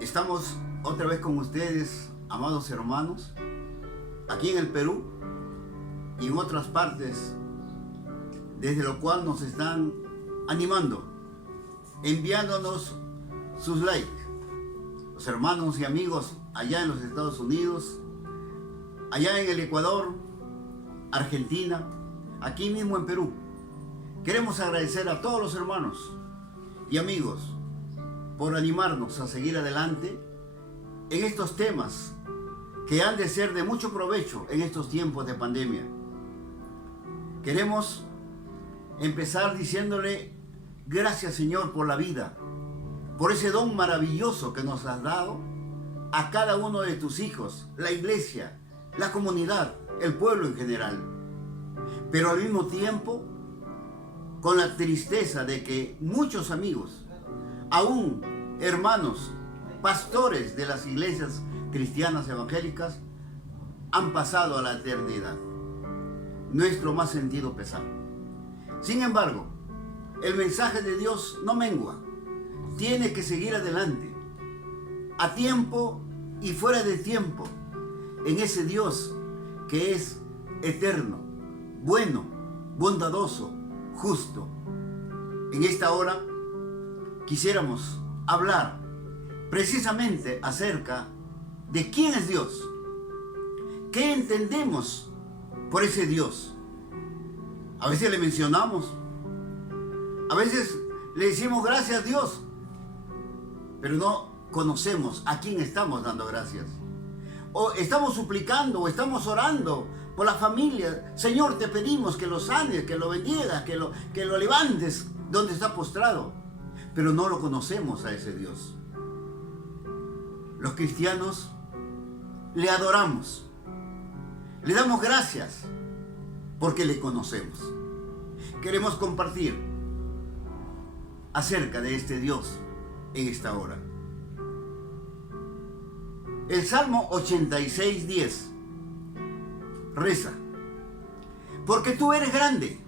Estamos otra vez con ustedes, amados hermanos, aquí en el Perú y en otras partes, desde lo cual nos están animando, enviándonos sus likes. Los hermanos y amigos allá en los Estados Unidos, allá en el Ecuador, Argentina, aquí mismo en Perú. Queremos agradecer a todos los hermanos y amigos por animarnos a seguir adelante en estos temas que han de ser de mucho provecho en estos tiempos de pandemia. Queremos empezar diciéndole gracias, Señor, por la vida, por ese don maravilloso que nos has dado a cada uno de tus hijos, la iglesia, la comunidad, el pueblo en general. Pero al mismo tiempo, con la tristeza de que muchos amigos, aún hermanos, pastores de las iglesias cristianas evangélicas, han pasado a la eternidad. Nuestro más sentido pesar. Sin embargo, el mensaje de Dios no mengua. Tiene que seguir adelante, a tiempo y fuera de tiempo, en ese Dios que es eterno, bueno, bondadoso, justo. En esta hora quisiéramos hablar precisamente acerca de quién es Dios, qué entendemos por ese Dios. A veces le mencionamos, a veces le decimos gracias a Dios, pero no conocemos a quién estamos dando gracias. O estamos suplicando o estamos orando por la familia. Señor, te pedimos que lo sanes, que lo bendigas, que lo levantes donde está postrado. Pero no lo conocemos a ese Dios. Los cristianos le adoramos, le damos gracias porque le conocemos. Queremos compartir acerca de este Dios en esta hora. El Salmo 86:10 reza: porque tú eres grande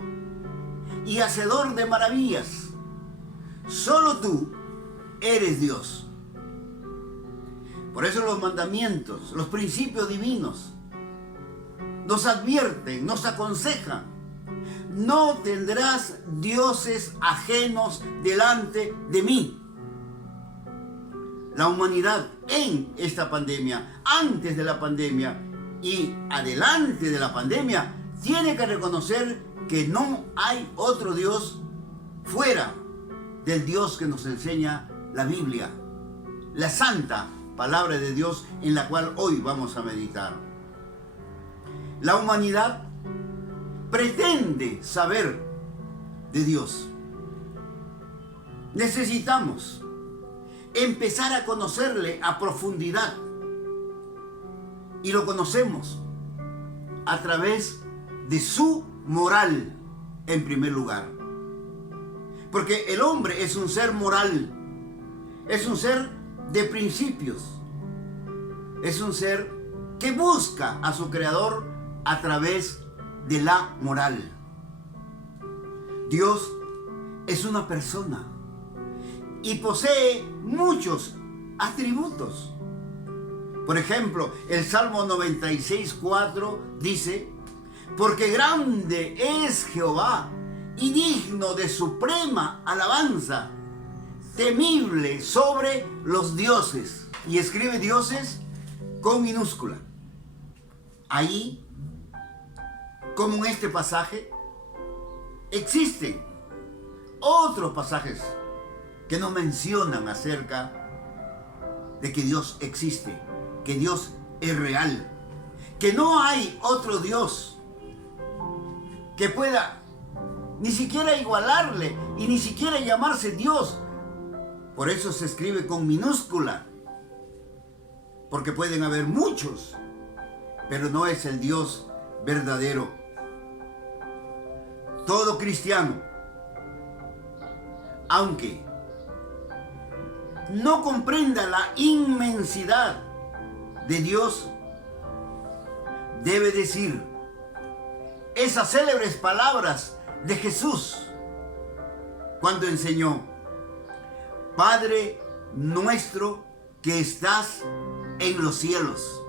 y hacedor de maravillas, solo tú eres Dios. Por eso los mandamientos, los principios divinos nos advierten, nos aconsejan: no tendrás dioses ajenos delante de mí. La humanidad en esta pandemia, antes de la pandemia y adelante de la pandemia, tiene que reconocer que no hay otro Dios fuera del Dios que nos enseña la Biblia, la santa palabra de Dios en la cual hoy vamos a meditar. La humanidad pretende saber de Dios. Necesitamos empezar a conocerle a profundidad. Y lo conocemos a través de su moral en primer lugar. Porque el hombre es un ser moral, es un ser de principios, es un ser que busca a su creador a través de la moral. Dios es una persona y posee muchos atributos. Por ejemplo, el Salmo 96:4 dice: porque grande es Jehová y digno de suprema alabanza, temible sobre los dioses. Y escribe dioses con minúscula. Ahí, como en este pasaje, existen otros pasajes que nos mencionan acerca de que Dios existe, que Dios es real, que no hay otro Dios que pueda ni siquiera igualarle y ni siquiera llamarse Dios. Por eso se escribe con minúscula, porque pueden haber muchos, pero no es el Dios verdadero. Todo cristiano, aunque no comprenda la inmensidad de Dios, debe decir esas célebres palabras de Jesús cuando enseñó: Padre nuestro que estás en los cielos.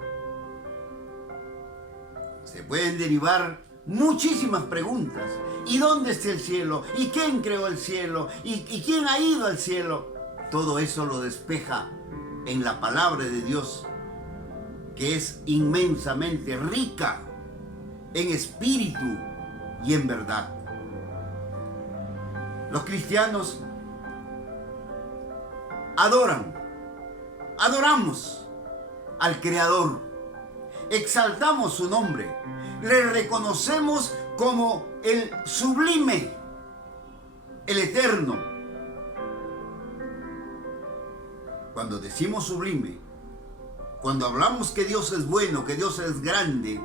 Se pueden derivar muchísimas preguntas. ¿Y dónde está el cielo? ¿Y quién creó el cielo? ¿Y quién ha ido al cielo? Todo eso lo despeja en la palabra de Dios, que es inmensamente rica en espíritu y en verdad. Los cristianos adoramos al Creador, exaltamos su nombre, le reconocemos como el sublime, el eterno. Cuando decimos sublime, cuando hablamos que Dios es bueno, que Dios es grande,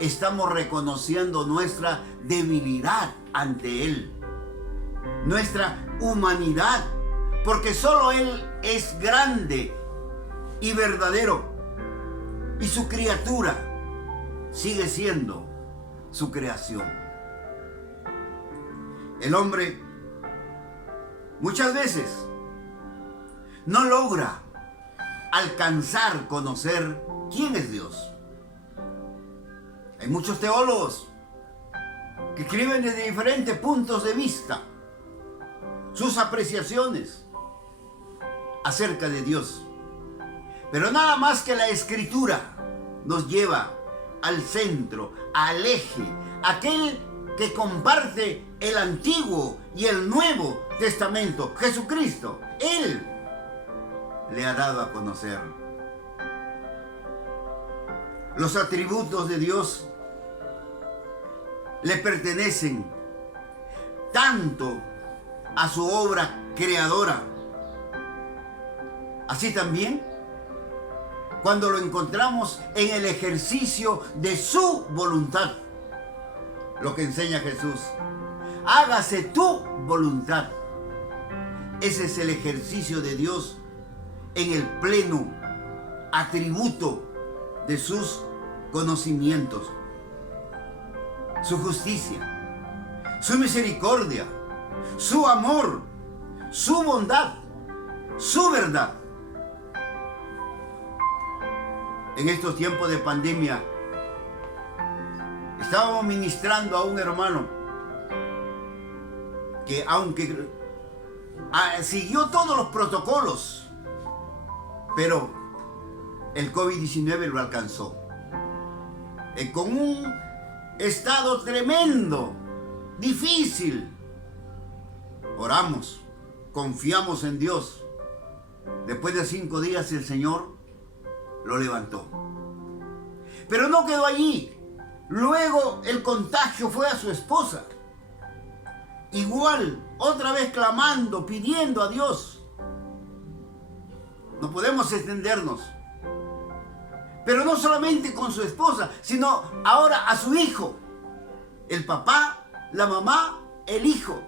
estamos reconociendo nuestra debilidad ante Él, nuestra humanidad, porque solo Él es grande y verdadero, y su criatura sigue siendo su creación. El hombre muchas veces no logra alcanzar, conocer quién es Dios. Hay muchos teólogos que escriben desde diferentes puntos de vista sus apreciaciones acerca de Dios. Pero nada más que la Escritura nos lleva al centro, al eje, aquel que comparte el Antiguo y el Nuevo Testamento, Jesucristo. Él le ha dado a conocer los atributos de Dios. Le pertenecen tanto a su obra creadora, así también cuando lo encontramos en el ejercicio de su voluntad. Lo que enseña Jesús: hágase tu voluntad. Ese es el ejercicio de Dios en el pleno atributo de sus conocimientos, su justicia, su misericordia, su amor, su bondad, su verdad. En estos tiempos de pandemia, estábamos ministrando a un hermano que, aunque siguió todos los protocolos, pero el COVID-19 lo alcanzó. Con un estado tremendo, difícil. Oramos, confiamos en Dios. Después de 5 días el Señor lo levantó. Pero no quedó allí. Luego el contagio fue a su esposa. Igual, otra vez clamando, pidiendo a Dios. No podemos extendernos. Pero no solamente con su esposa, sino ahora a su hijo. El papá, la mamá, el hijo.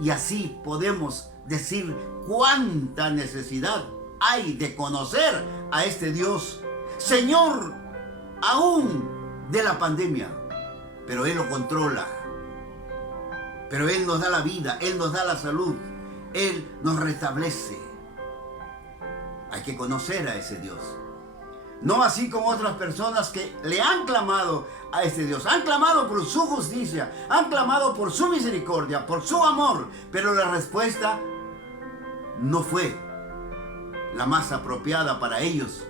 Y así podemos decir cuánta necesidad hay de conocer a este Dios, Señor aún de la pandemia. Pero Él lo controla. Pero Él nos da la vida, Él nos da la salud, Él nos restablece. Hay que conocer a ese Dios. No así como otras personas que le han clamado a este Dios. Han clamado por su justicia, han clamado por su misericordia, por su amor. Pero la respuesta no fue la más apropiada para ellos,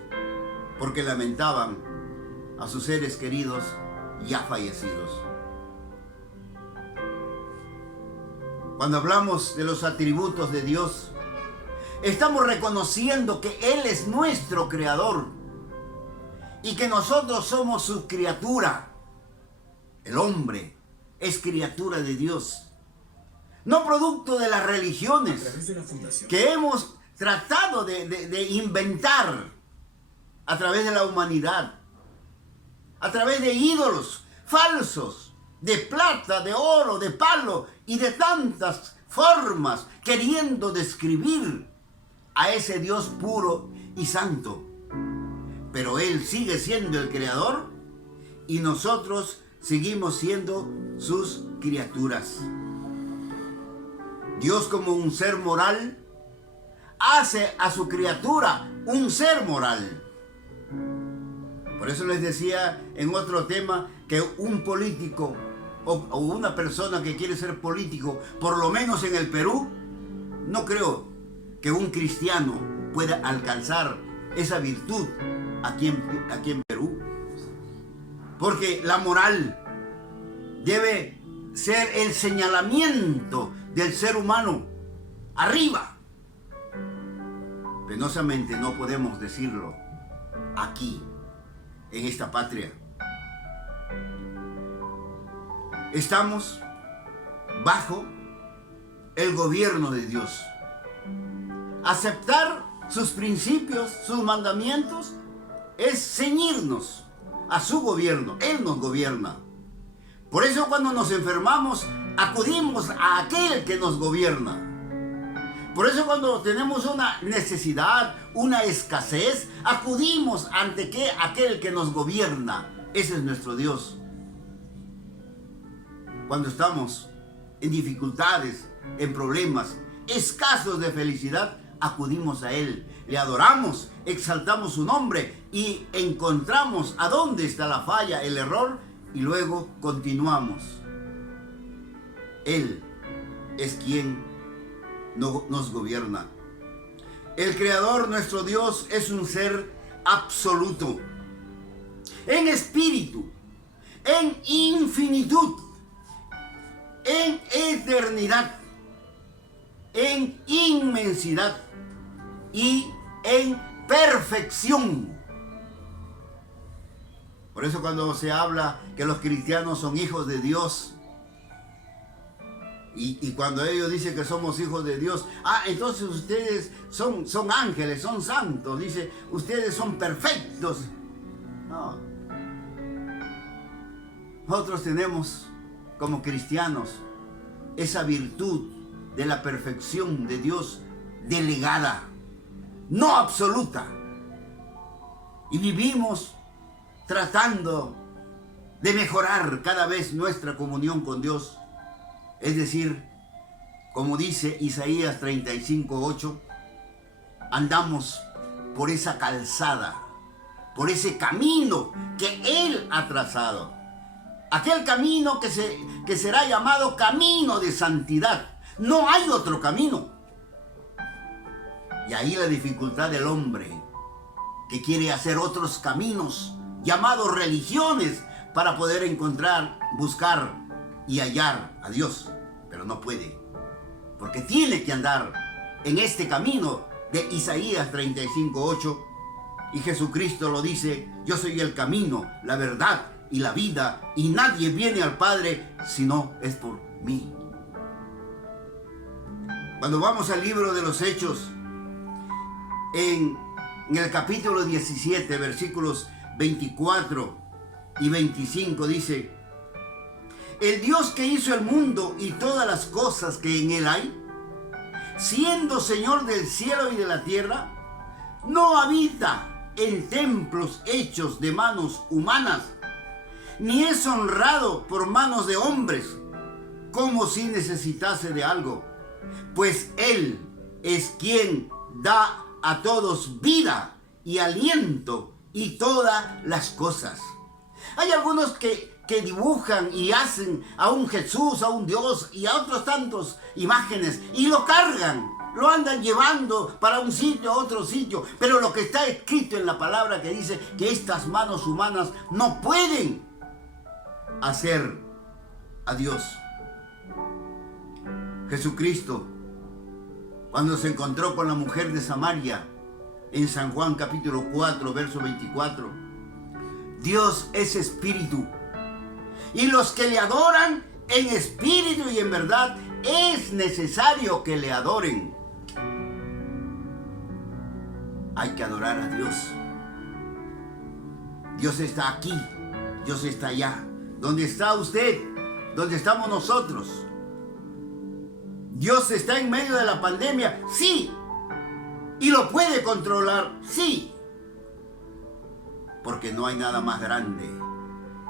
porque lamentaban a sus seres queridos ya fallecidos. Cuando hablamos de los atributos de Dios, estamos reconociendo que Él es nuestro creador y que nosotros somos su criatura. El hombre es criatura de Dios, no producto de las religiones que hemos tratado de inventar a través de la humanidad, a través de ídolos falsos, de plata, de oro, de palo y de tantas formas, queriendo describir a ese Dios puro y santo. Pero Él sigue siendo el creador y nosotros seguimos siendo sus criaturas. Dios, como un ser moral, hace a su criatura un ser moral. Por eso les decía en otro tema que un político o una persona que quiere ser político, por lo menos en el Perú, no creo que un cristiano pueda alcanzar esa virtud aquí en Perú. Porque la moral debe ser el señalamiento del ser humano arriba. Penosamente no podemos decirlo aquí, en esta patria. Estamos bajo el gobierno de Dios. Aceptar sus principios, sus mandamientos, es ceñirnos a su gobierno. Él nos gobierna. Por eso cuando nos enfermamos, acudimos a aquel que nos gobierna. Por eso cuando tenemos una necesidad, una escasez, acudimos ante aquel que nos gobierna. Ese es nuestro Dios. Cuando estamos en dificultades, en problemas, escasos de felicidad, acudimos a Él, le adoramos, exaltamos su nombre y encontramos a dónde está la falla, el error, y luego continuamos. Él es quien nos gobierna. El Creador, nuestro Dios, es un ser absoluto, en espíritu, en infinitud, en eternidad, en inmensidad y en perfección. Por eso cuando se habla que los cristianos son hijos de Dios, y cuando ellos dicen que somos hijos de Dios, entonces ustedes son ángeles, son santos, dice, ustedes son perfectos. No. Nosotros tenemos como cristianos esa virtud de la perfección de Dios delegada, no absoluta. Y vivimos tratando de mejorar cada vez nuestra comunión con Dios. Es decir, como dice Isaías 35:8, andamos por esa calzada, por ese camino que Él ha trazado. Aquel camino que será llamado camino de santidad. No hay otro camino. Y ahí la dificultad del hombre, que quiere hacer otros caminos, llamados religiones, para poder encontrar, buscar y hallar a Dios. Pero no puede, porque tiene que andar en este camino de Isaías 35:8. Y Jesucristo lo dice: yo soy el camino, la verdad y la vida, y nadie viene al Padre si no es por mí. Cuando vamos al libro de los Hechos, en el capítulo 17, versículos 24 y 25, dice: el Dios que hizo el mundo y todas las cosas que en él hay, siendo Señor del cielo y de la tierra, no habita en templos hechos de manos humanas, ni es honrado por manos de hombres, como si necesitase de algo, pues Él es quien da a todos vida y aliento y todas las cosas. Hay algunos que dibujan y hacen a un Jesús, a un Dios y a otros tantos imágenes y lo cargan, lo andan llevando para un sitio a otro sitio, pero lo que está escrito en la palabra que dice que estas manos humanas no pueden hacer a Dios. Jesucristo, cuando se encontró con la mujer de Samaria en San Juan capítulo 4, verso 24, Dios es espíritu, y los que le adoran en espíritu y en verdad es necesario que le adoren. Hay que adorar a Dios. Dios está aquí, Dios está allá. ¿Dónde está usted? ¿Dónde estamos nosotros? ¿Dios está en medio de la pandemia? Sí. ¿Y lo puede controlar? Sí. Porque no hay nada más grande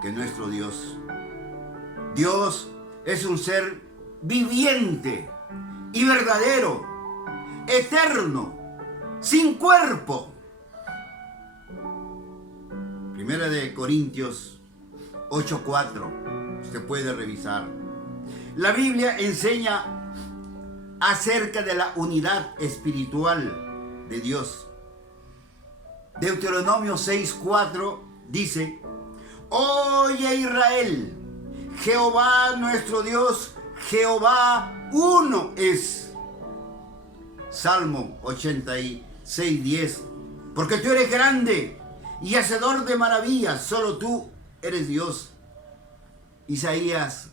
que nuestro Dios. Dios es un ser viviente y verdadero, eterno, sin cuerpo. Primera de Corintios 8:4. Usted puede revisar. La Biblia enseña acerca de la unidad espiritual de Dios. Deuteronomio 6:4 dice: Oye Israel, Jehová nuestro Dios, Jehová uno es. Salmo 86:10. Porque tú eres grande y hacedor de maravillas, solo tú eres Dios. Isaías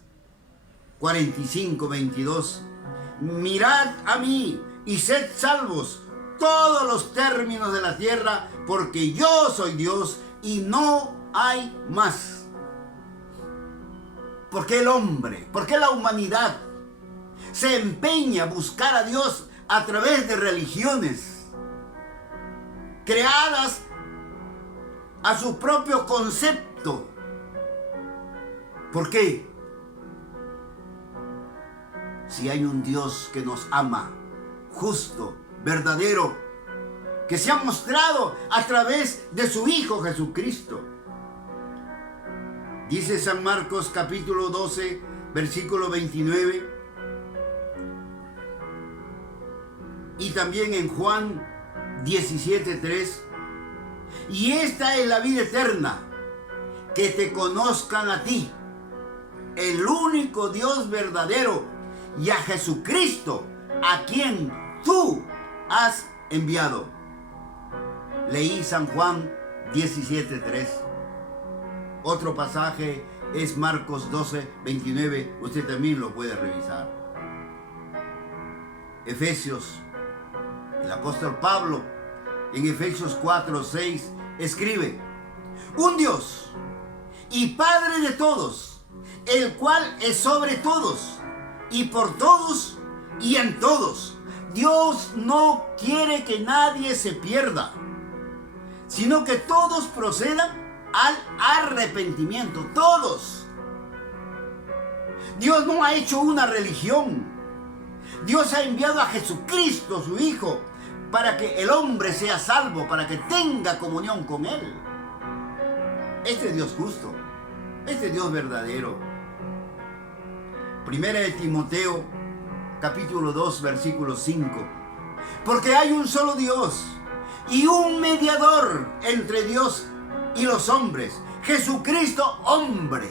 45:22. Mirad a mí y sed salvos todos los términos de la tierra, porque yo soy Dios y no hay más. ¿Por qué el hombre, por qué la humanidad se empeña a buscar a Dios a través de religiones creadas a su propio concepto? ¿Por qué? Si hay un Dios que nos ama, justo, verdadero, que se ha mostrado a través de su Hijo Jesucristo. Dice San Marcos capítulo 12, versículo 29. Y también en Juan 17:3. Y esta es la vida eterna, que te conozcan a ti, el único Dios verdadero, y a Jesucristo, a quien tú has enviado. Leí San Juan 17:3. Otro pasaje es Marcos 12:29. Usted también lo puede revisar. Efesios. El apóstol Pablo en Efesios 4:6 escribe: un Dios y Padre de todos, el cual es sobre todos y por todos y en todos. Dios no quiere que nadie se pierda, sino que todos procedan al arrepentimiento. Todos. Dios no ha hecho una religión. Dios ha enviado a Jesucristo, su Hijo, para que el hombre sea salvo, para que tenga comunión con Él. Este es Dios justo, este es Dios verdadero. Primera de Timoteo, capítulo 2, versículo 5. Porque hay un solo Dios y un mediador entre Dios y los hombres, Jesucristo hombre.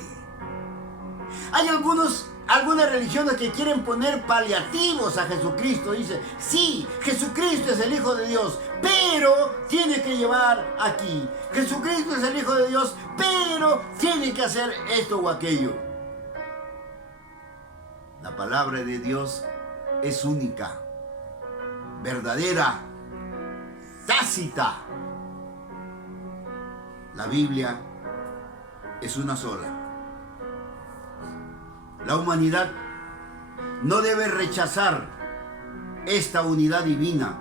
Hay algunas religiones que quieren poner paliativos a Jesucristo. Dice, sí, Jesucristo es el Hijo de Dios, pero tiene que llevar aquí. Jesucristo es el Hijo de Dios, pero tiene que hacer esto o aquello. La palabra de Dios es única, verdadera, tácita. La Biblia es una sola. La humanidad no debe rechazar esta unidad divina.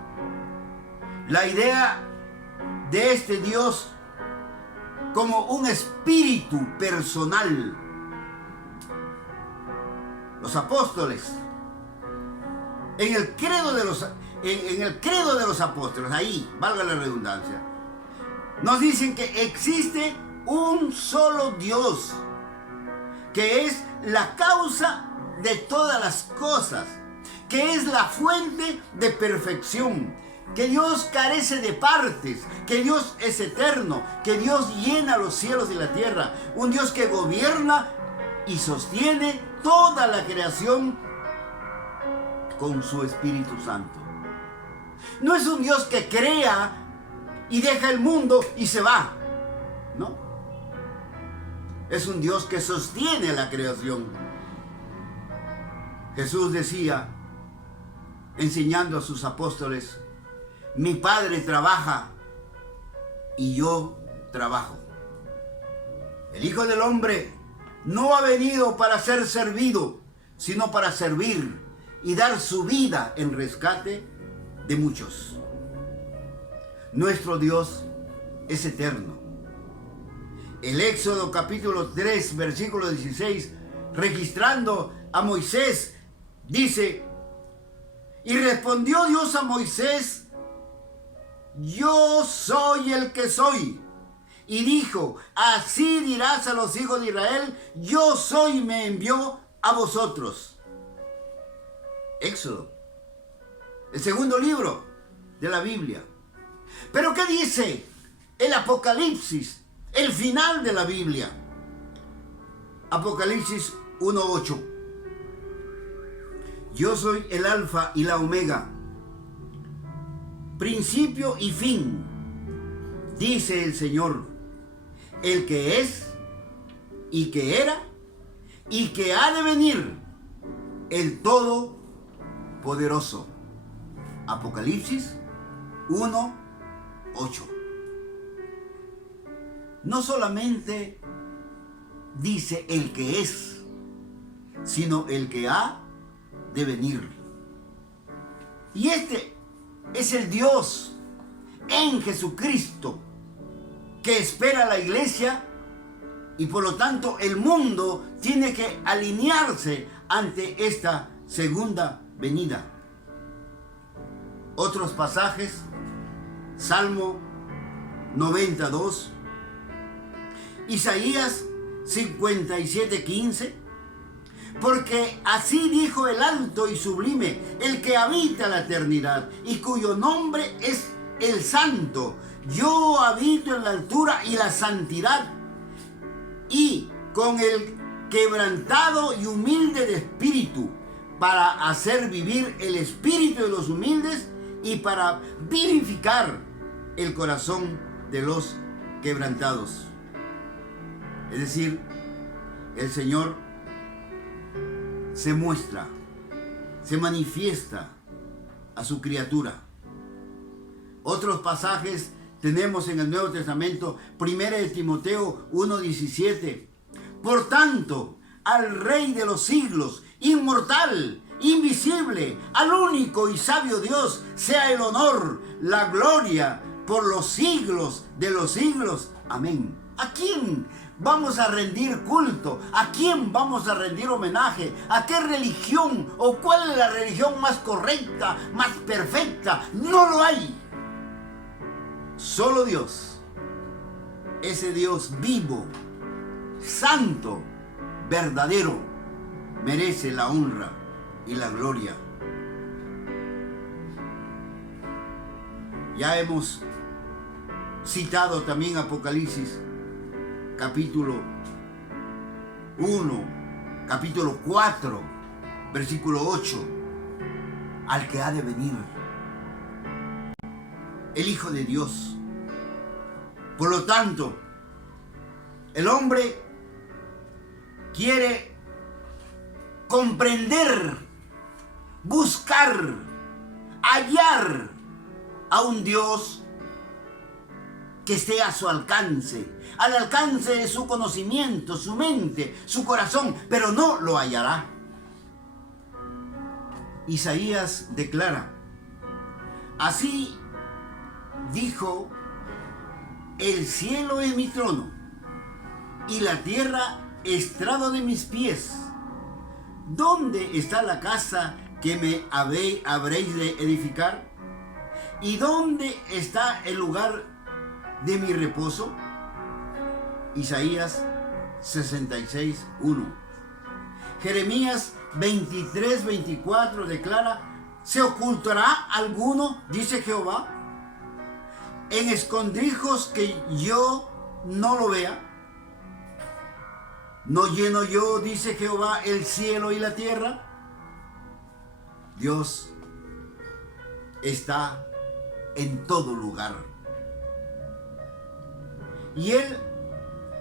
La idea de este Dios como un espíritu personal. Los apóstoles, en el credo de los apóstoles, ahí, valga la redundancia, nos dicen que existe un solo Dios, que es la causa de todas las cosas, que es la fuente de perfección, que Dios carece de partes, que Dios es eterno, que Dios llena los cielos y la tierra, un Dios que gobierna y sostiene toda la creación con su Espíritu Santo. No es un Dios que crea y deja el mundo y se va, no. Es un Dios que sostiene la creación. Jesús decía, enseñando a sus apóstoles, mi Padre trabaja y yo trabajo. El Hijo del Hombre no ha venido para ser servido, sino para servir y dar su vida en rescate de muchos. Nuestro Dios es eterno. El Éxodo capítulo 3, versículo 16, registrando a Moisés, dice, y respondió Dios a Moisés yo soy el que soy. Y dijo, así dirás a los hijos de Israel, yo soy, me envió a vosotros. Éxodo, el segundo libro de la Biblia. Pero ¿qué dice el Apocalipsis, el final de la Biblia? Apocalipsis 1:8. Yo soy el Alfa y la Omega, principio y fin, dice el Señor, el que es, y que era, y que ha de venir, el Todopoderoso. Apocalipsis 1:8. No solamente dice el que es, sino el que ha de venir. Y este es el Dios en Jesucristo que espera a la iglesia, y por lo tanto el mundo tiene que alinearse ante esta segunda venida. Otros pasajes: Salmo 92, Isaías 57:15, porque así dijo el alto y sublime, el que habita la eternidad y cuyo nombre es el Santo. Yo habito en la altura y la santidad, y con el quebrantado y humilde de espíritu, para hacer vivir el espíritu de los humildes y para vivificar el corazón de los quebrantados. Es decir, el Señor se muestra, se manifiesta a su criatura. Otros pasajes tenemos en el Nuevo Testamento, 1 de Timoteo 1:17. Por tanto, al Rey de los siglos, inmortal, invisible, al único y sabio Dios, sea el honor, la gloria, por los siglos de los siglos. Amén. ¿A quién vamos a rendir culto? ¿A quién vamos a rendir homenaje? ¿A qué religión? ¿O cuál es la religión más correcta, más perfecta? No lo hay. Solo Dios, ese Dios vivo, santo, verdadero, merece la honra y la gloria. Ya hemos citado también Apocalipsis capítulo 1, capítulo 4, versículo 8, al que ha de venir, el Hijo de Dios. Por lo tanto, el hombre quiere comprender, buscar, hallar a un Dios que esté a su alcance, al alcance de su conocimiento, su mente, su corazón, pero no lo hallará. Isaías declara: así dijo, el cielo es mi trono y la tierra estrado de mis pies. ¿Dónde está la casa que me habréis de edificar? ¿Y dónde está el lugar de mi reposo? Isaías 66:1. Jeremías 23:24 declara: ¿se ocultará alguno, dice Jehová, en escondrijos que yo no lo vea? ¿No lleno yo, dice Jehová, el cielo y la tierra? Dios está en todo lugar. Y Él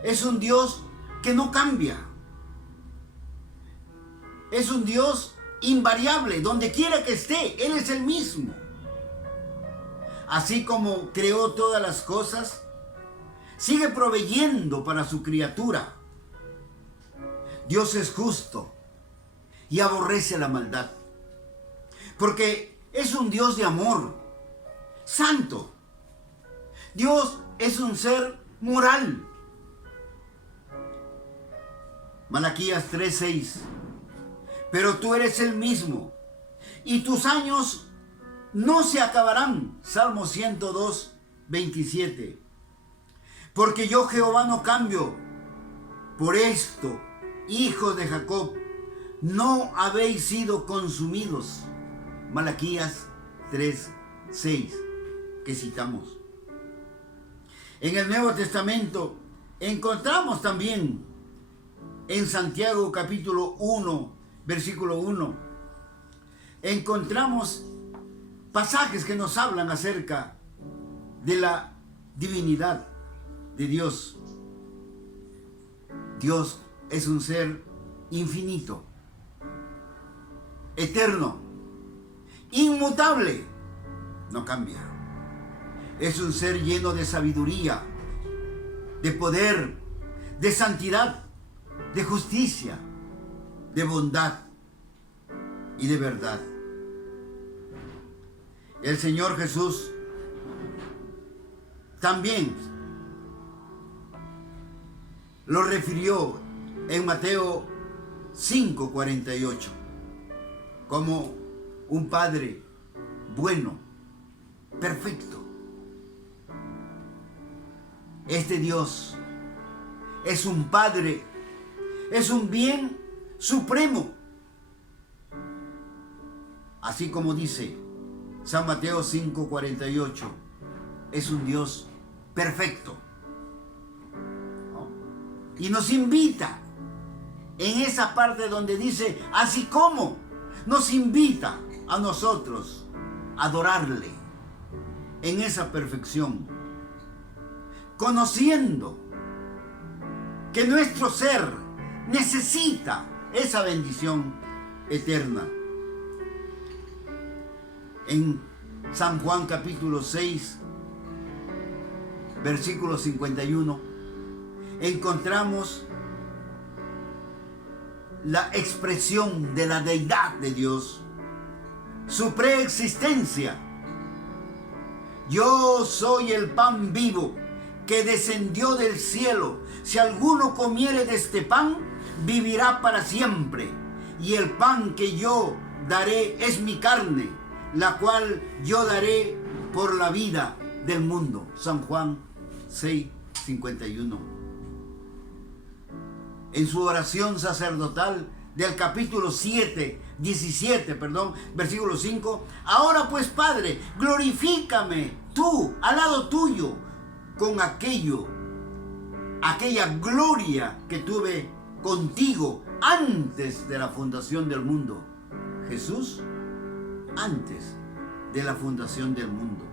es un Dios que no cambia. Es un Dios invariable, donde quiera que esté, Él es el mismo. Así como creó todas las cosas, sigue proveyendo para su criatura. Dios es justo y aborrece la maldad, porque es un Dios de amor, santo. Dios es un ser moral. Malaquías 3:6. Pero tú eres el mismo, y tus años no se acabarán. Salmo 102, 27. Porque yo, Jehová, no cambio. Por esto, hijos de Jacob, no habéis sido consumidos. Malaquías 3, 6, que citamos. En el Nuevo Testamento encontramos también en Santiago capítulo 1, versículo 1, encontramos pasajes que nos hablan acerca de la divinidad de Dios. Dios es un ser infinito, eterno, inmutable, no cambia. Es un ser lleno de sabiduría, de poder, de santidad, de justicia, de bondad y de verdad. El Señor Jesús también lo refirió en Mateo 5:48 como un Padre bueno, perfecto. Este Dios es un Padre, es un bien supremo. Así como dice San Mateo 5:48, es un Dios perfecto. Y nos invita en esa parte donde dice, así como nos invita a nosotros a adorarle en esa perfección, conociendo que nuestro ser necesita esa bendición eterna. En San Juan capítulo 6, versículo 51, encontramos la expresión de la deidad de Dios, su preexistencia. Yo soy el pan vivo que descendió del cielo. Si alguno comiere de este pan, vivirá para siempre. Y el pan que yo daré es mi carne, la cual yo daré por la vida del mundo. San Juan 6:51. En su oración sacerdotal del capítulo 17, versículo 5, ahora pues, Padre, glorifícame tú al lado tuyo con aquella gloria que tuve contigo antes de la fundación del mundo. Jesús, antes de la fundación del mundo.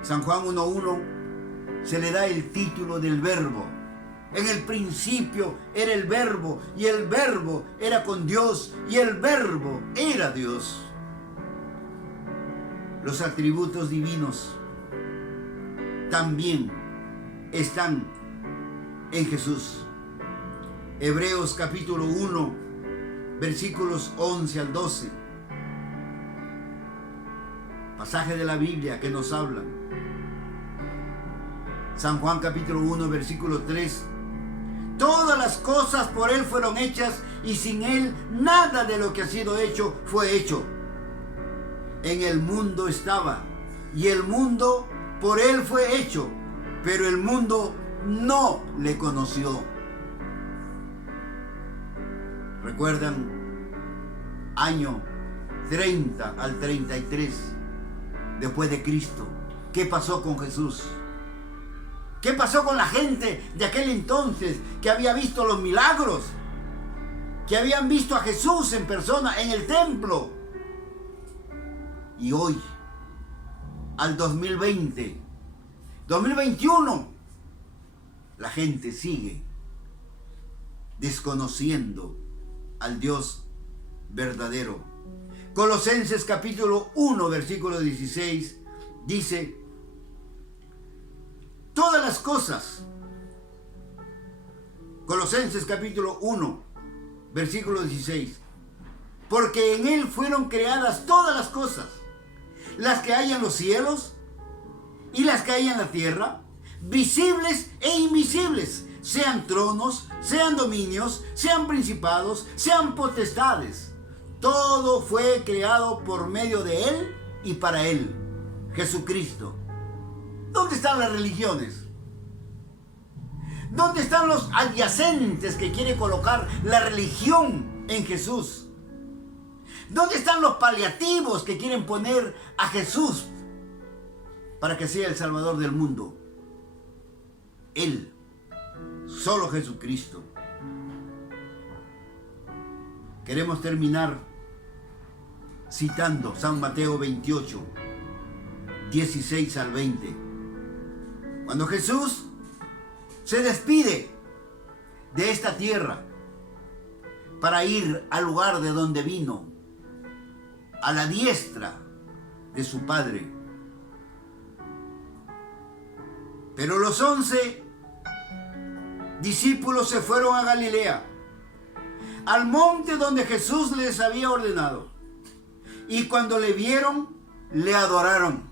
San Juan 1:1 se le da el título del Verbo. En el principio era el Verbo, y el Verbo era con Dios, y el Verbo era Dios. Los atributos divinos también están en Jesús. Hebreos capítulo 1, versículos 11 al 12. Pasaje de la Biblia que nos hablan. San Juan capítulo 1, versículo 3. Todas las cosas por Él fueron hechas, y sin Él nada de lo que ha sido hecho fue hecho. En el mundo estaba, y el mundo por Él fue hecho, pero el mundo no le conoció. ¿Recuerdan? Año 30 al 33 después de Cristo. ¿Qué pasó con Jesús? ¿Qué pasó con la gente de aquel entonces que había visto los milagros? Que habían visto a Jesús en persona en el templo. Y hoy, al 2020, 2021, la gente sigue desconociendo al Dios verdadero. Colosenses capítulo 1, versículo 16, dice: todas las cosas. Colosenses capítulo 1, versículo 16. Porque en Él fueron creadas todas las cosas, las que hay en los cielos y las que hay en la tierra, visibles e invisibles, sean tronos, sean dominios, sean principados, sean potestades. Todo fue creado por medio de Él y para Él, Jesucristo. ¿Dónde están las religiones? ¿Dónde están los adyacentes que quiere colocar la religión en Jesús? ¿Dónde están los paliativos que quieren poner a Jesús para que sea el Salvador del mundo? Él, solo Jesucristo. Queremos terminar citando San Mateo 28, 16 al 20. Cuando Jesús se despide de esta tierra para ir al lugar de donde vino, a la diestra de su Padre. Pero los 11 discípulos se fueron a Galilea, al monte donde Jesús les había ordenado. Y cuando le vieron, le adoraron.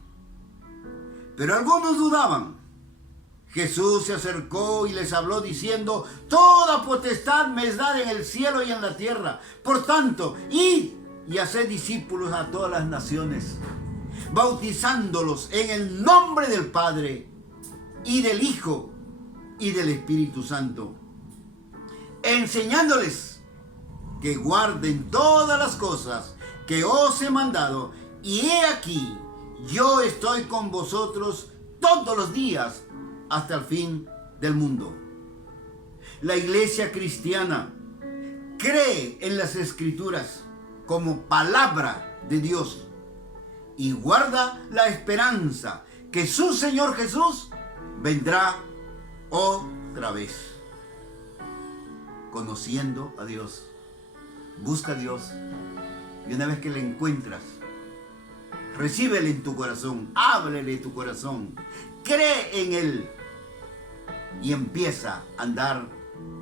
Pero algunos dudaban. Jesús se acercó y les habló diciendo: toda potestad me es dada en el cielo y en la tierra. Por tanto, id y haced discípulos a todas las naciones, bautizándolos en el nombre del Padre y del Hijo y del Espíritu Santo, enseñándoles que guarden todas las cosas que os he mandado, y he aquí, yo estoy con vosotros todos los días hasta el fin del mundo. La iglesia cristiana cree en las Escrituras como palabra de Dios y guarda la esperanza que su Señor Jesús vendrá otra vez. Conociendo a Dios, busca a Dios, y una vez que le encuentras, recíbele en tu corazón, ábrele tu corazón, cree en Él y empieza a andar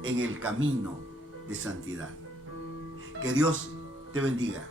en el camino de santidad. Que Dios te bendiga.